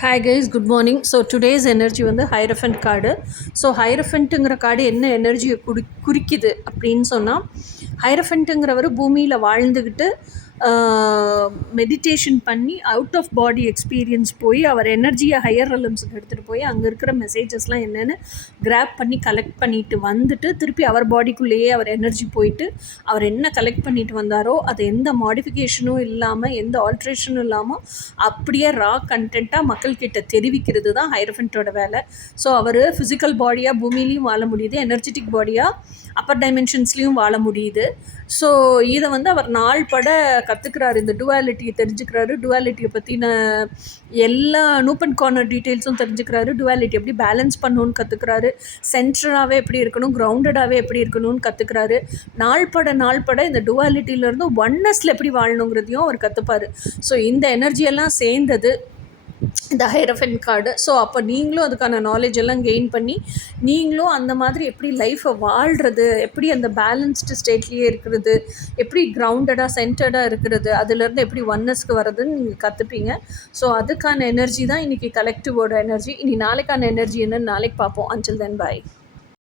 Hi guys, good morning. So today's energy வந்து ஹைரஃபண்ட் card. So ஹைரஃபண்ட்டுங்கிற card என்ன எனர்ஜியை குறிக்குது அப்படின்னு சொன்னால், ஹைரஃபண்ட்டுங்கிறவர் பூமியில் வாழ்ந்துக்கிட்டு மெடிடேஷன் பண்ணி அவுட் ஆஃப் பாடி எக்ஸ்பீரியன்ஸ் போய் அவர் எனர்ஜியை ஹையர் ரெலம்ஸுக்கு எடுத்துகிட்டு போய் அங்கே இருக்கிற மெசேஜஸ்லாம் என்னென்னு கிராப் பண்ணி கலெக்ட் பண்ணிட்டு வந்துட்டு திருப்பி அவர் பாடிக்குள்ளேயே அவர் எனர்ஜி போயிட்டு அவர் என்ன கலெக்ட் பண்ணிட்டு வந்தாரோ அது எந்த மாடிஃபிகேஷனும் இல்லாமல் எந்த ஆல்ட்ரேஷனும் இல்லாமல் அப்படியே ரா கண்டென்ட்டாக மக்கள்கிட்ட தெரிவிக்கிறது தான் ஹைரஃபண்ட்டோட வேலை. ஸோ அவர் ஃபிசிக்கல் பாடியாக பூமியிலையும் வாழ முடியுது, எனர்ஜெட்டிக் பாடியாக அப்பர் டைமென்ஷன்ஸ்லேயும் வாழ முடியுது. ஸோ இதை வந்து அவர் நாள் பட கற்றுக்கிறாரு, இந்த டுவாலிட்டியை தெரிஞ்சுக்கிறாரு, டுவாலிட்டியை பற்றின எல்லா நூப் அண்ட் கார்னர் டீட்டெயில்ஸும் தெரிஞ்சுக்கிறாரு, டுவாலிட்டி எப்படி பேலன்ஸ் பண்ணணுன்னு கற்றுக்கிறாரு, சென்டராகவே எப்படி இருக்கணும், கிரவுண்டடாகவே எப்படி இருக்கணும்னு கற்றுக்கிறாரு. நாள் பட இந்த டுவாலிட்டியிலேருந்து ஒன்னஸில் எப்படி வாழணுங்கிறதையும் அவர் கற்றுப்பார். ஸோ இந்த எனர்ஜியெல்லாம் சேர்ந்தது இந்த ஹைரஃபண்ட் கார்டு. ஸோ அப்போ நீங்களும் அதுக்கான நாலேஜ் எல்லாம் கெயின் பண்ணி நீங்களும் அந்த மாதிரி எப்படி லைஃப்பை வாழ்கிறது, எப்படி அந்த பேலன்ஸ்டு ஸ்டேட்லேயே இருக்கிறது, எப்படி கிரவுண்டடாக சென்டர்டாக இருக்கிறது, அதுலேருந்து எப்படி ஒன்னஸ்க்கு வர்றதுன்னு நீங்கள் கற்றுப்பீங்க. ஸோ அதுக்கான எனர்ஜி தான் இன்றைக்கி கலெக்டிவோட எனர்ஜி. இனி நாளைக்கான எனர்ஜி என்னன்னு நாளைக்கு பார்ப்போம். அன்டில் தென் பாய்.